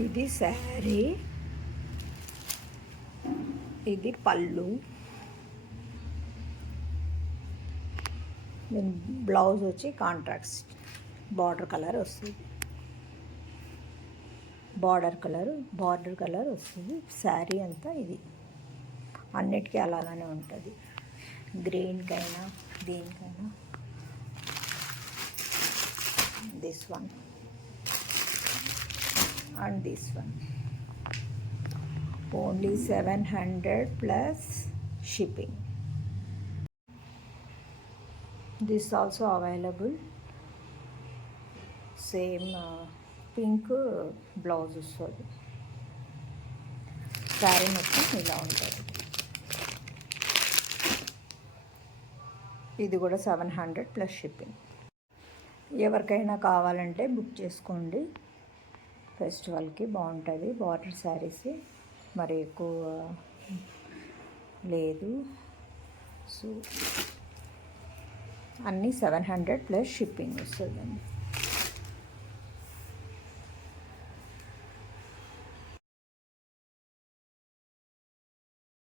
ఇది శారీ, ఇది పళ్ళు, దీని బ్లౌజ్ వచ్చి కాంట్రాస్ట్ బార్డర్ కలర్ వస్తుంది. బార్డర్ కలర్ వస్తుంది. శారీ అంతా ఇది అన్నిటికీ అలాగనే ఉంటుంది. గ్రీన్కైనా దీనికైనా. This one and this one only 700 plus shipping. This also available, same pink blouse వస్తుంది. శారీ మొత్తం ఇలా ఉంటుంది. ఇది కూడా 700 ప్లస్ షిప్పింగ్. ఎవరికైనా కావాలంటే బుక్ చేసుకోండి. ఫెస్టివల్కి బాగుంటుంది. బార్డర్ శారీస్ మరి ఎక్కువ లేదు. సో అన్నీ 700 ప్లస్ షిప్పింగ్ వస్తుందండి.